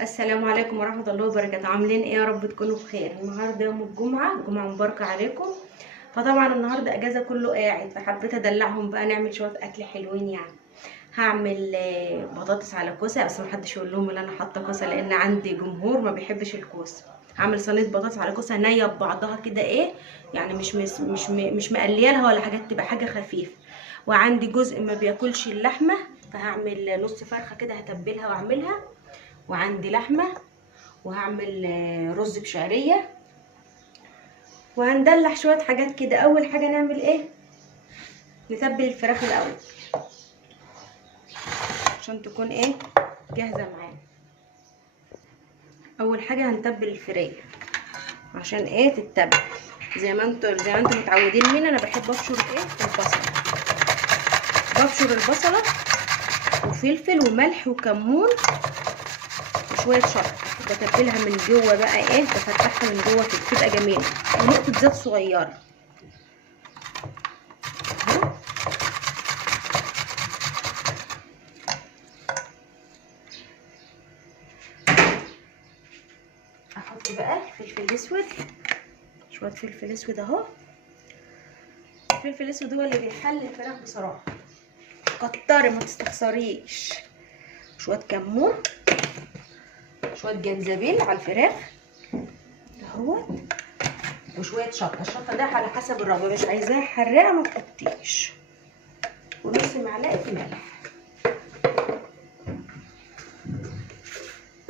السلام عليكم ورحمة الله وبركاته. عاملين ايه؟ يا رب تكونوا بخير. النهارده يوم الجمعة، جمعة مباركة عليكم. فطبعا النهارده اجازة كله قاعد، فحبيت ادلعهم بقى نعمل شوية اكل حلوين يعني. هعمل بطاطس على كوسة، بس محدش يقول لهم ان انا حاطة كوسة لان عندي جمهور ما بيحبش الكوسة. هعمل صينية بطاطس على كوسة نية ببعضها كده، ايه يعني مش مقليه لها ولا حاجات، تبقى حاجة خفيفة. وعندي جزء ما بياكلش اللحمة، فهعمل نص فرخة كده هتبلها واعملها. وعندي لحمة، وهعمل رز بشعرية، وهندلع شوية حاجات كده. اول حاجة نعمل ايه؟ نتبل الفراخ الاول عشان تكون ايه جاهزة معانا. اول حاجة هنتبل الفراخ عشان ايه تتبل زي ما انتم متعودين مني. انا بحب ابشر ايه البصل، ببشر البصلة وفلفل وملح وكمون وشوية شطة، بتبلها من جوه بقى ايه، بفتحها من جوه كده تبقى جميلة، ونقطة زيت صغيرة. احط بقى الفلفل الاسود، شويه فلفل اسود اهو. الفلفل الاسود هو اللي بيحلي الفراخ بصراحه. كتري ما تستخسريش. شويه كمون، شويه جنزبيل على الفراخ اهو، وشويه شطه. الشطه ده على حسب الرغبه، مش عايزاها حراقه ما تحطيش. ونص معلقه ملح.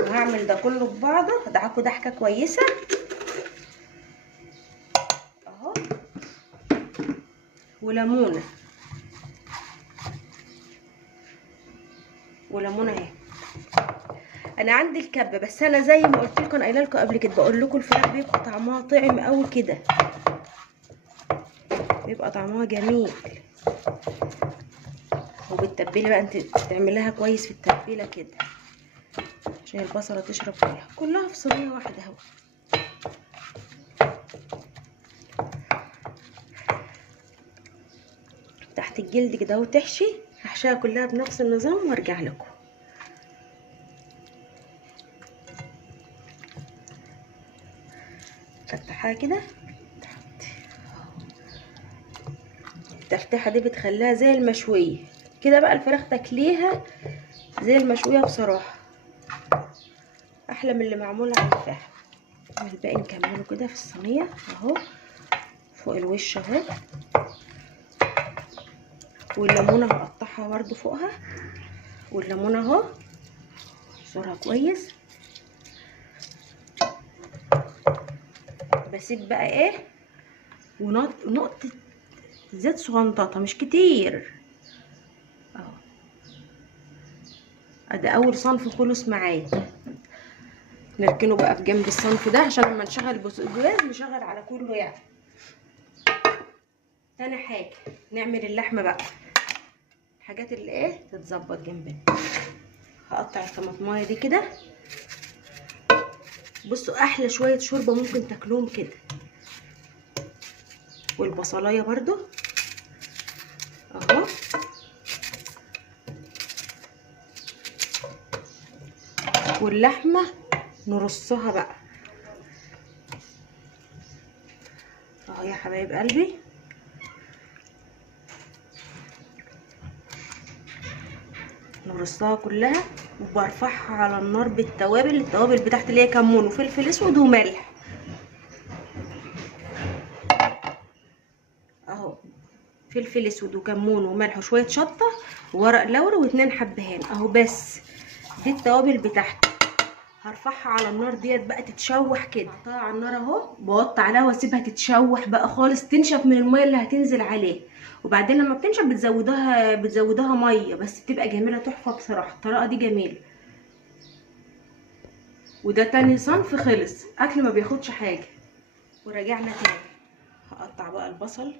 وهعمل ده كله ببعضه، ادعكه دحكه كويسه اهو. وليمونه اهي. انا عندي الكبه، بس انا زي ما قلت لكم، انا قايله لكم قبل كده، بقول لكم الفراخ بيبقى طعمها طعم قوي كده، بيبقى طعمها جميل. وبالتتبيله بقى انت تعمليها كويس في التتبيله كده عشان البصله تشرب كلها في صينيه واحده اهو. تحت الجلد كده اهو تحشي، هحشيها كلها بنفس النظام وارجع لكم. فتحها كده، التفتحه دي بتخليها زي المشويه كده. بقى الفراخ تاكليها زي المشويه بصراحه، احلى من اللي معموله على الفحم. الباقي نكمله كده في الصينيه اهو، فوق الوش اهو. والليمونه هقطعها برده فوقها، والليمونه اهو اعصرها كويس. بسيب بقى ايه ونقطه زيت صغنططه مش كتير اهو. ادي اول صنف خلص معايا. نركنه بقى في جنب الصنف ده عشان لما نشغل البوتاجاز نشغل على كله يعني. تاني حاجه نعمل اللحمه بقى، الحاجات اللي ايه تتظبط جنبنا. هقطع الطماطمايه دي كده. بصوا احلى شويه شوربه ممكن تاكلوهم كده. والبصلايه برضو اهو. واللحمه نرصها بقى اهو يا حبايب قلبي. نرصها كلها وبرفعها على النار بالتوابل، التوابل بتاعت اللي هي كمون وفلفل اسود وملح اهو. فلفل اسود وكمون وملح وشويه شطه وورق لورا واتنين حبهان اهو. بس دي التوابل بتاعتي. هرفعها على النار ديت بقى تتشوح كده. احطها على النار اهو، بوطي عليها واسيبها تتشوح بقى خالص، تنشف من الميه اللي هتنزل عليه. وبعدين لما بتنشف بتزودها ميه، بس بتبقى جميله تحفه بصراحه. الطريقه دي جميله. وده تاني صنف خلص اكل ما بياخدش حاجه. ورجعنا تاني. هقطع بقى البصل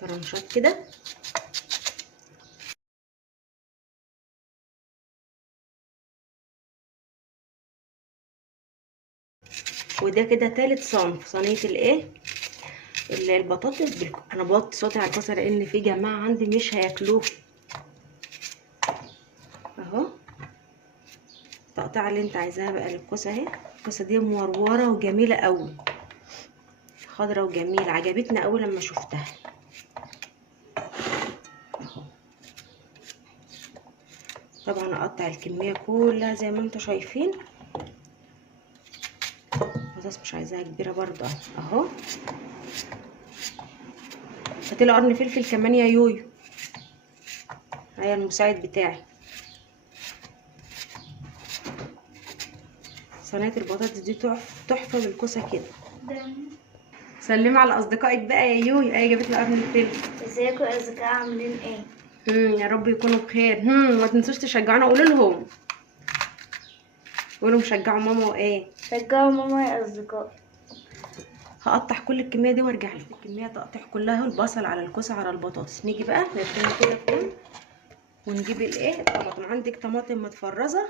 طرنشات كده. وده كده تالت صنف، صينيه الايه البطاطس انا بوطي صوتي على البصل لان في جماعه عندي مش هياكلوه اهو. التقطيعه اللي انت عايزاها بقى للكوسه اهي. الكوسه دي موروره وجميله قوي، خضره وجميله، عجبتني قوي لما شفتها اهو. طبعا اقطع الكميه كلها زي ما انتم شايفين. بس مش عايزاها كبيره برضه اهو. هاتي لي قرن فلفل كمان يا يويو، هيا المساعد بتاعي. صينيه البطاطس دي تحفه بالكوسه كده. سلمي على اصدقائك بقى يا يويو. ايه جابت لي قرن الفلفل. ازيكم يا اصدقاء، عاملين ايه؟ يا رب يكونوا بخير. ما تنسوش تشجعونا. قولوا لهم، قولوا شجعوا ماما. وايه شجعوا ماما يا اصدقاء. هقطع كل الكميه دي وارجع لكم. الكميه تقطيع كلها، البصل على الكوسه على البطاطس. نيجي بقى نركنها كده فين، ونجيب الايه الطماطم. عندك طماطم متفرزه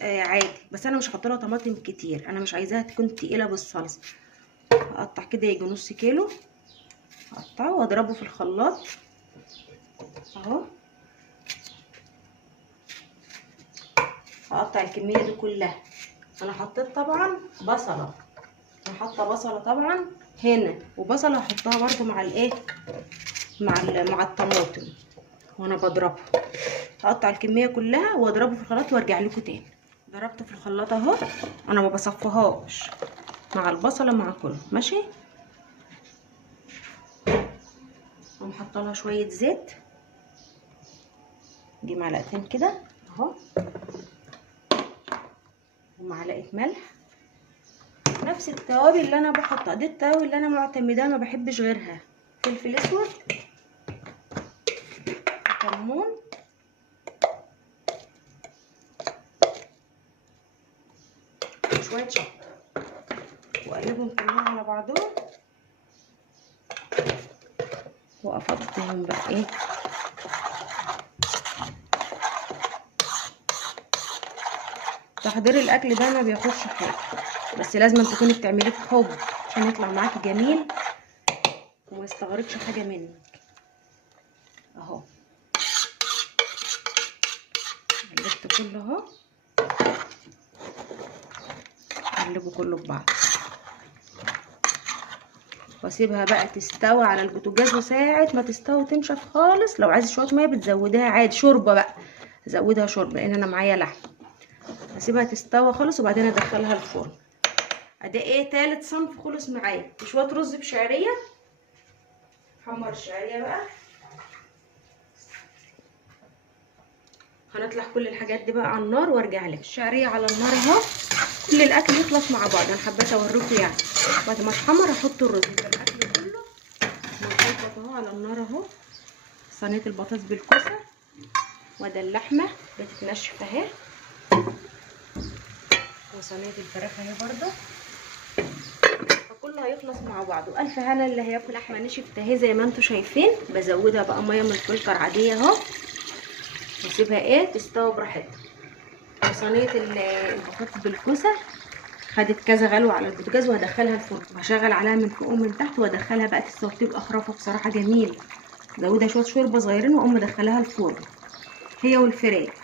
عادي، بس انا مش هحط لها طماطم كتير، انا مش عايزاها تكون تقيله بالصلصه. هقطع كده يجي نص كيلو، هقطعه واضربه في الخلاط اهو. هقطع الكميه دي كلها. انا حطيت طبعا بصله، انا حاطه بصله طبعا هنا، وبصله هحطها برده مع الايه مع الطماطم وانا بضربها. هقطع الكميه كلها واضربه في الخلاط وارجع لكم تاني. ضربته في الخلاط اهو، انا ما بصفهاش مع البصله مع كله ماشي. اقوم حاطه لها شويه زيت، دي معلقتين كده اهو، ومعلقه ملح. نفس التوابل اللي انا بحطها دي، التوابل اللي انا معتمداها ما بحبش غيرها. فلفل اسود، كمون، وشويه شطه، واقلبهم كلهم على بعضهم، وافضيهم بقى ايه. تحضير الاكل ده ما بياخدش حاجه، بس لازم تكوني بتعمليه بحب عشان يطلع معاكي جميل وما يستغرقش حاجه منك اهو. قلبت كله اهو، اقلبه كله ببعض واسيبها بقى تستوي على البوتاجاز. وساعه ما تستوي تنشف خالص، لو عايزه شويه ميه بتزوديها عادي، شوربه بقى ازودها شوربه لان انا معايا لحم. هسيبها تستوي خالص وبعدين ادخلها الفرن. ادي ايه تالت صنف خلص معايا. وشويه رز بشعريه، حمر الشعريه بقى. هنطلع كل الحاجات دي بقى على النار وارجع لك. الشعريه على النار اهو، كل الاكل يخلص مع بعض. انا حبيت اوريكم يعني بعد ما اتحمر احط الرز. الاكل كله مظبوط اهو على النار اهو. صينيه البطاطس بالكوسه، وده اللحمه بتتنشف اهي، وصينيه الفراخ اهي برده. فكله هيخلص مع بعضه. الف هنا اللي هياكل. لحمه نشفت اهي زي ما انتم شايفين. بزودها بقى ميه من الفلتر عاديه اهو، واسيبها ايه تستوي براحتها. وصينيه البطاطس بالكوسه خدت كذا غلوه على البوتاجاز، وهدخلها الفرن وهشغل عليها من فوق ومن تحت وادخلها بقى تستوي. بتبقى خرافه بصراحه جميله. زودها شويه شوربه صغيرين واقوم مدخلها الفرن هي والفراخ.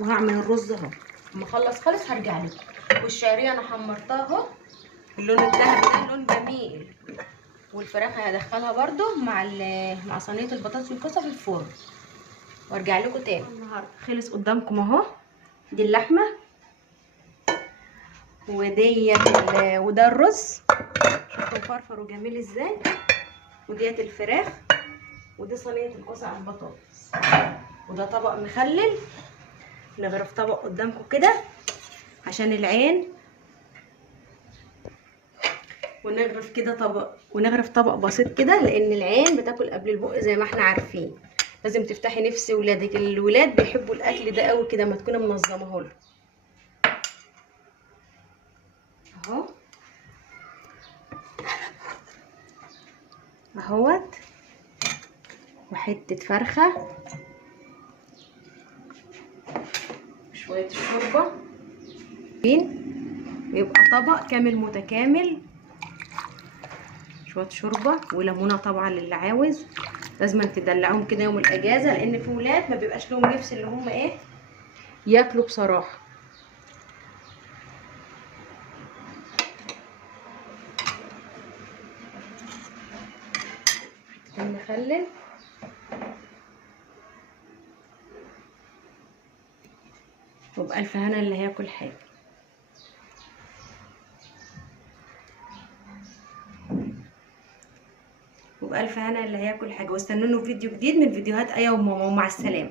وهعمل الرز اهو. اما اخلص خالص هرجع لكم. والشعريه انا حمرتها اهو، اللون الذهبي ده لون جميل. والفراخ هدخلها برده مع صينيه البطاطس والكوسه في الفرن وارجع لكم تاني. النهارده خلص قدامكم اهو. دي اللحمه، وده الرز، شوفوا مفرفر وجميل ازاي. وديت الفراخ، ودي صينيه الكوسه على البطاطس، وده طبق مخلل. نغرف طبق قدامكم كده عشان العين، ونغرف كده طبق، ونغرف طبق بسيط كده لان العين بتاكل قبل البق زي ما احنا عارفين. لازم تفتحي نفس ولادك. الولاد بيحبوا الاكل ده قوي كده ما تكوني منظمه له اهو. اهوت، وحته فرخه، شويه الشوربه، ويبقى طبق كامل متكامل. شويه شوربه وليمونه طبعا للي عاوز. لازم تدلعوهم كده يوم الاجازه، لان في ولاد ما بيبقاش لهم نفس اللي هم ايه ياكلوا بصراحه. نخلل. وبألف هنا اللي هياكل حاجة. وبألف هنا اللي هياكل حاجة، واستنوني فيديو جديد من فيديوهات آية وماما، ومع السلامة.